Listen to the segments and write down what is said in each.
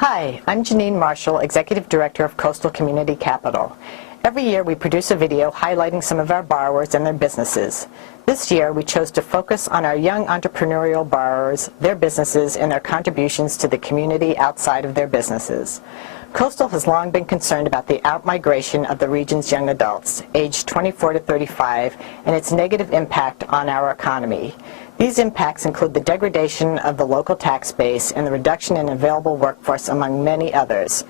Hi, I'm Janine Marshall, Executive Director of Coastal Community Capital. Every year we produce a video highlighting some of our borrowers and their businesses. This year we chose to focus on our young entrepreneurial borrowers, their businesses, and their contributions to the community outside of their businesses. Coastal has long been concerned about the outmigration of the region's young adults, aged 24 to 35, and its negative impact on our economy. These impacts include the degradation of the local tax base and the reduction in available workforce, among many others.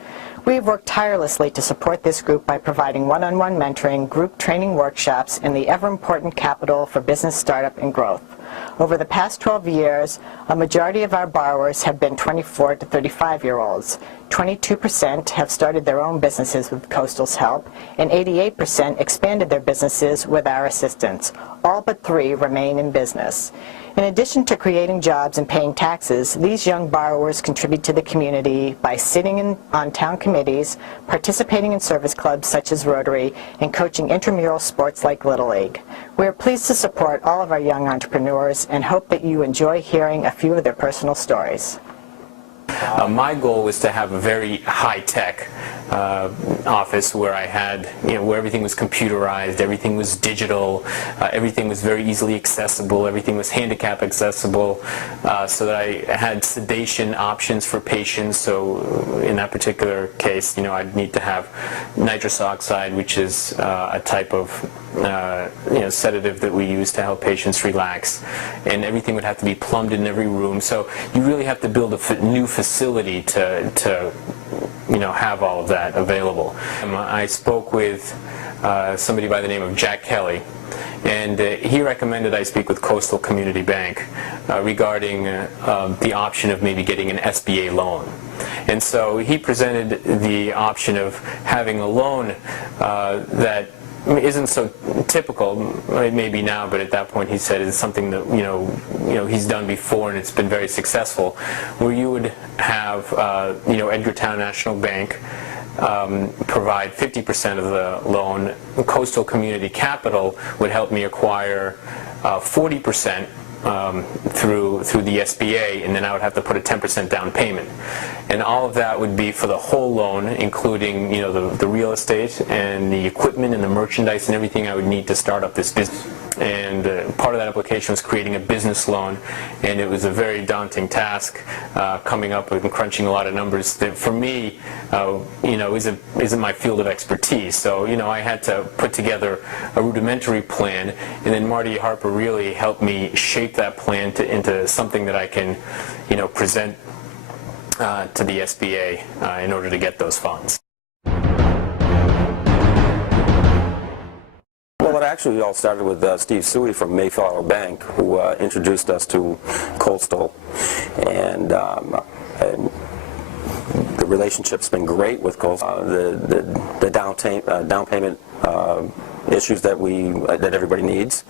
We have worked tirelessly to support this group by providing one-on-one mentoring, group training workshops, and the ever-important capital for business startup and growth. Over the past 12 years, a majority of our borrowers have been 24 to 35-year-olds. 22% have started their own businesses with Coastal's help, and 88% expanded their businesses with our assistance. All but 3 remain in business. In addition to creating jobs and paying taxes, these young borrowers contribute to the community by sitting on town committees, participating in service clubs such as Rotary, and coaching intramural sports like Little League. We are pleased to support all of our young entrepreneurs and hope that you enjoy hearing a few of their personal stories. My goal was to have a very high-tech office where I had, where everything was computerized, everything was digital, everything was very easily accessible, everything was handicap accessible, so that I had sedation options for patients. So in that particular case, I'd need to have nitrous oxide, which is a type of sedative that we use to help patients relax, and everything would have to be plumbed in every room. So you really have to build a new facility to have all of that available. I spoke with somebody by the name of Jack Kelly, and he recommended I speak with Coastal Community Bank regarding the option of maybe getting an SBA loan. And so he presented the option of having a loan that isn't so typical. It may be now, but at that point he said it's something that he's done before and it's been very successful, where you would have Edgartown National Bank provide 50% of the loan. Coastal Community Capital would help me acquire 40% through the SBA, and then I would have to put a 10% down payment. And all of that would be for the whole loan, including the real estate and the equipment and the merchandise and everything I would need to start up this business. And part of that application was creating a business loan, and it was a very daunting task, coming up with and crunching a lot of numbers that for me isn't my field of expertise. So I had to put together a rudimentary plan, and then Marty Harper really helped me shape that plan into something that I can present to the SBA in order to get those funds. Well, it actually all started with Steve Suey from Mayflower Bank, who introduced us to Coastal, and the relationship's been great with Coastal. The down payment issues that everybody needs,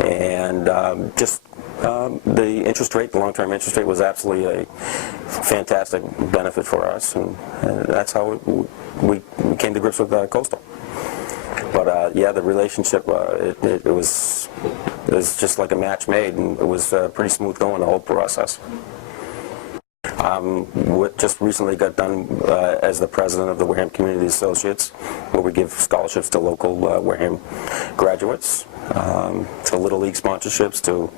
and the interest rate, the long-term interest rate, was absolutely a fantastic benefit for us, and that's how we came to grips with Coastal. But yeah, the relationship, it was just like a match made, and it was pretty smooth going, the whole process. Just recently got done as the president of the Wareham Community Associates, where we give scholarships to local Wareham graduates, to Little League sponsorships, to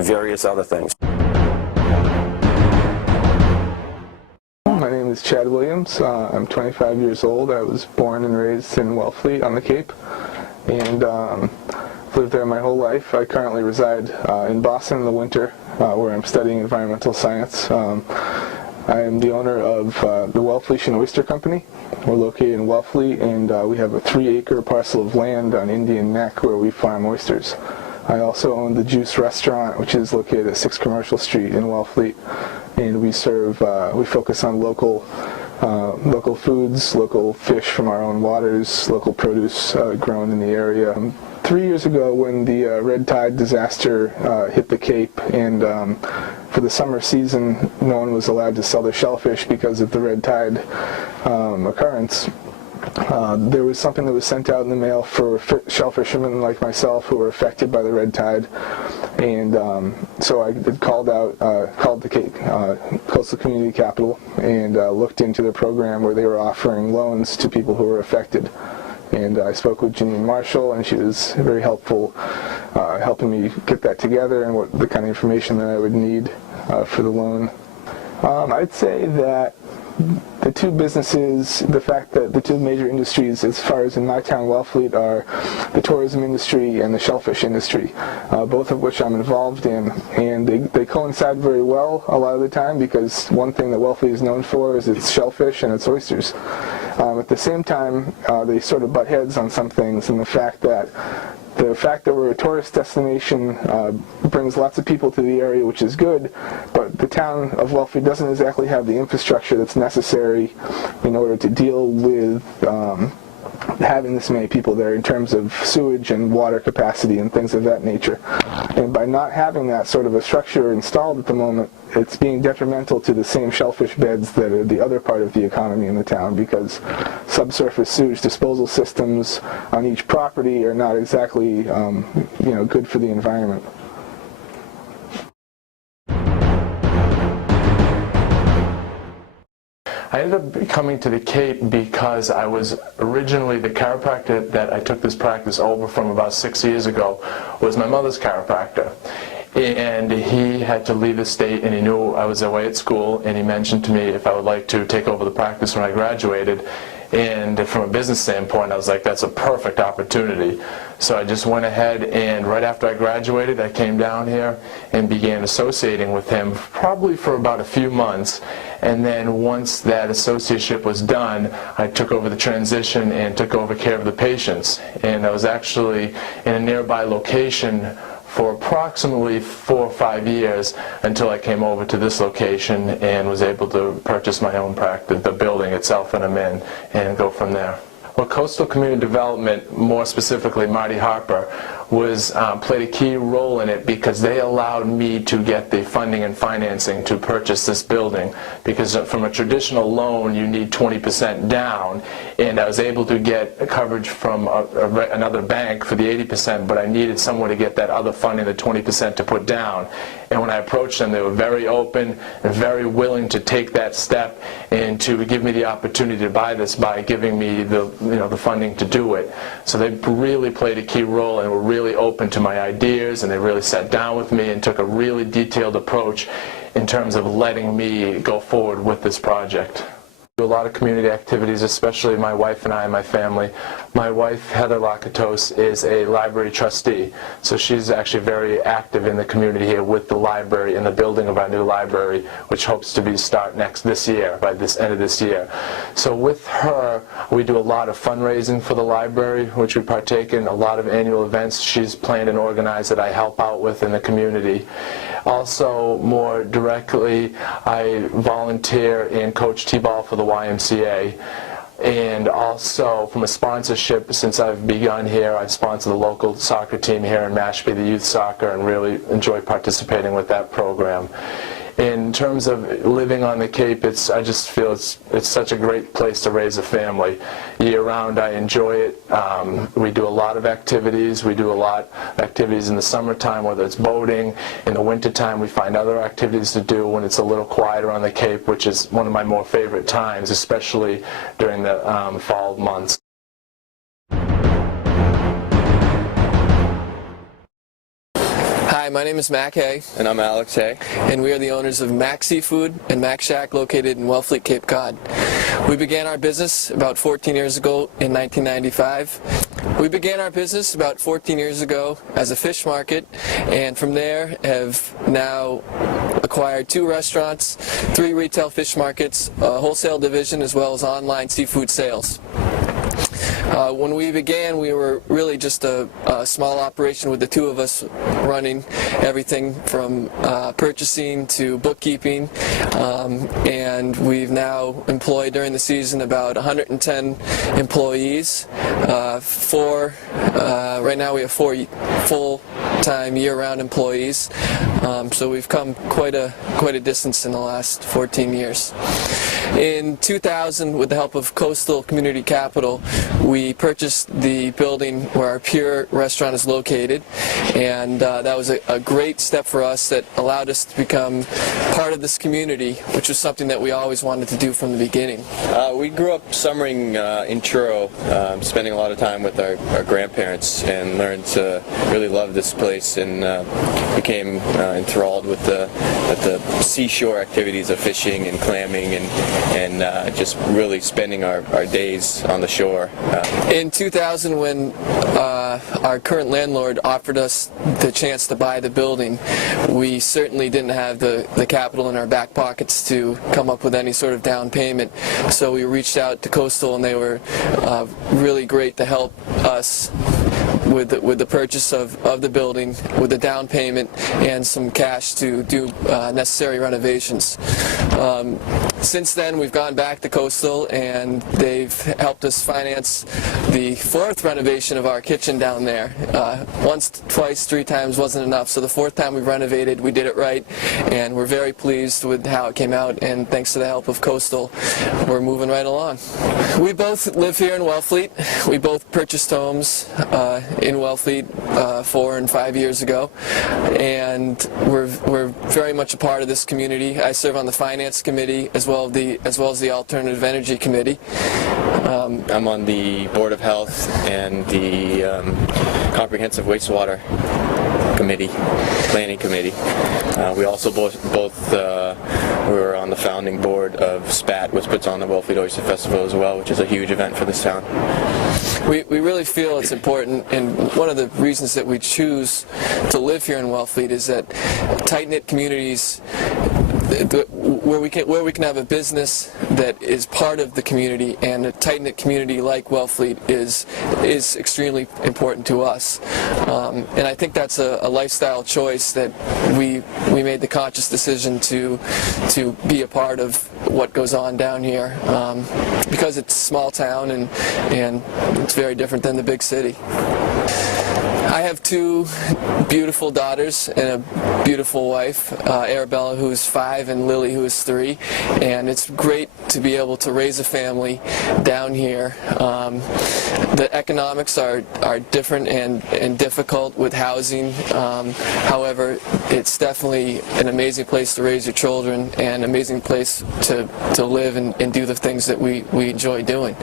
various other things. My name is Chad Williams. I'm 25 years old. I was born and raised in Wellfleet on the Cape, and lived there my whole life. I currently reside in Boston in the winter, where I'm studying environmental science. I am the owner of the Wellfleet and Oyster Company. We're located in Wellfleet, and we have a 3-acre parcel of land on Indian Neck where we farm oysters. I also own the Juice Restaurant, which is located at 6 Commercial Street in Wellfleet, and we focus on local foods, local fish from our own waters, local produce grown in the area. 3 years ago, when the red tide disaster hit the Cape, and for the summer season no one was allowed to sell their shellfish because of the red tide occurrence, there was something that was sent out in the mail for shell fishermen like myself who were affected by the red tide, and so I called the Coastal Community Capital and looked into their program where they were offering loans to people who were affected. And I spoke with Janine Marshall, and she was very helpful, helping me get that together and what the kind of information that I would need for the loan. I'd say that the two businesses, the fact that the two major industries as far as in my town, Wellfleet, are the tourism industry and the shellfish industry, both of which I'm involved in, and they coincide very well a lot of the time, because one thing that Wellfleet is known for is its shellfish and its oysters. At the same time, they sort of butt heads on some things, and the fact that we're a tourist destination brings lots of people to the area, which is good, but the town of Wellfleet doesn't exactly have the infrastructure that's necessary in order to deal with having this many people there in terms of sewage and water capacity and things of that nature. And by not having that sort of a structure installed at the moment, it's being detrimental to the same shellfish beds that are the other part of the economy in the town, because subsurface sewage disposal systems on each property are not exactly good for the environment. I ended up coming to the Cape because I was originally the chiropractor that I took this practice over from about 6 years ago was my mother's chiropractor. And he had to leave the state, and he knew I was away at school, and he mentioned to me if I would like to take over the practice when I graduated. And from a business standpoint, I was like, that's a perfect opportunity. So I just went ahead, and right after I graduated, I came down here and began associating with him probably for about a few months. And then once that associateship was done, I took over the transition and took over care of the patients. And I was actually in a nearby location for approximately 4 or 5 years until I came over to this location and was able to purchase my own practice, the building itself that I'm in, and go from there. Well, Coastal Community Development, more specifically Marty Harper, played a key role in it because they allowed me to get the funding and financing to purchase this building, because from a traditional loan you need 20% down, and I was able to get coverage from another bank for the 80%, but I needed someone to get that other funding, the 20% to put down. And when I approached them, they were very open and very willing to take that step and to give me the opportunity to buy this by giving me the funding to do it. So they really played a key role and were really open to my ideas, and they really sat down with me and took a really detailed approach in terms of letting me go forward with this project. Do a lot of community activities, especially my wife and I and my family. My wife, Heather Lakatos, is a library trustee, so she's actually very active in the community here with the library and the building of our new library, which hopes to start this year, by this end of this year. So with her, we do a lot of fundraising for the library, which we partake in, a lot of annual events she's planned and organized that I help out with in the community. Also, more directly, I volunteer and coach T-ball for the YMCA. And also, from a sponsorship, since I've begun here, I sponsor the local soccer team here in Mashpee, the youth soccer, and really enjoy participating with that program. In terms of living on the Cape, I just feel it's such a great place to raise a family. Year-round, I enjoy it. We do a lot of activities. We do a lot of activities in the summertime, whether it's boating. In the wintertime, we find other activities to do when it's a little quieter on the Cape, which is one of my more favorite times, especially during the fall months. Hi, my name is Mac Hay. And I'm Alex Hay. And we are the owners of Mac Seafood and Mac Shack, located in Wellfleet, Cape Cod. We began our business about 14 years ago in 1995. We began our business about 14 years ago as a fish market, and from there have now acquired 2 restaurants, 3 retail fish markets, a wholesale division, as well as online seafood sales. When we began, we were really just a small operation with the two of us running everything from purchasing to bookkeeping, and we've now employed during the season about 110 employees. Right now we have 4 full-time year-round employees, so we've come quite a distance in the last 14 years. In 2000, with the help of Coastal Community Capital, we purchased the building where our Pure restaurant is located, and that was a great step for us that allowed us to become part of this community, which was something that we always wanted to do from the beginning. We grew up summering in Truro, spending a lot of time with our grandparents, and learned to really love this place, and became enthralled with the seashore activities of fishing and clamming, and just really spending our days on the shore. In 2000, when our current landlord offered us the chance to buy the building, we certainly didn't have the capital in our back pockets to come up with any sort of down payment. So we reached out to Coastal, and they were really great to help us with the purchase of the building, with the down payment and some cash to do necessary renovations. Since then, we've gone back to Coastal, and they've helped us finance the 4th renovation of our kitchen down there. Once, twice, 3 times wasn't enough, so the 4th time we renovated, we did it right, and we're very pleased with how it came out, and thanks to the help of Coastal, we're moving right along. We both live here in Wellfleet. We both purchased homes in Wellfleet 4 and 5 years ago, and we're very much a part of this community. I serve on the finance committee as well as the alternative energy committee. I'm on the Board of Health and the Comprehensive Wastewater Committee, Planning Committee. We also both were on the founding board of SPAT, which puts on the Wellfleet Oyster Festival as well, which is a huge event for this town. We really feel it's important, and one of the reasons that we choose to live here in Wellfleet is that tight-knit communities where we can have a business that is part of the community, and a tight-knit community like Wellfleet is extremely important to us. And I think that's a lifestyle choice that we made the conscious decision to be a part of what goes on down here, because it's a small town and it's very different than the big city. I have 2 beautiful daughters and a beautiful wife, Arabella, who's 5, and Lily, who is 3, and it's great to be able to raise a family down here. The economics are different and difficult with housing. However, it's definitely an amazing place to raise your children, and an amazing place to live and do the things that we enjoy doing.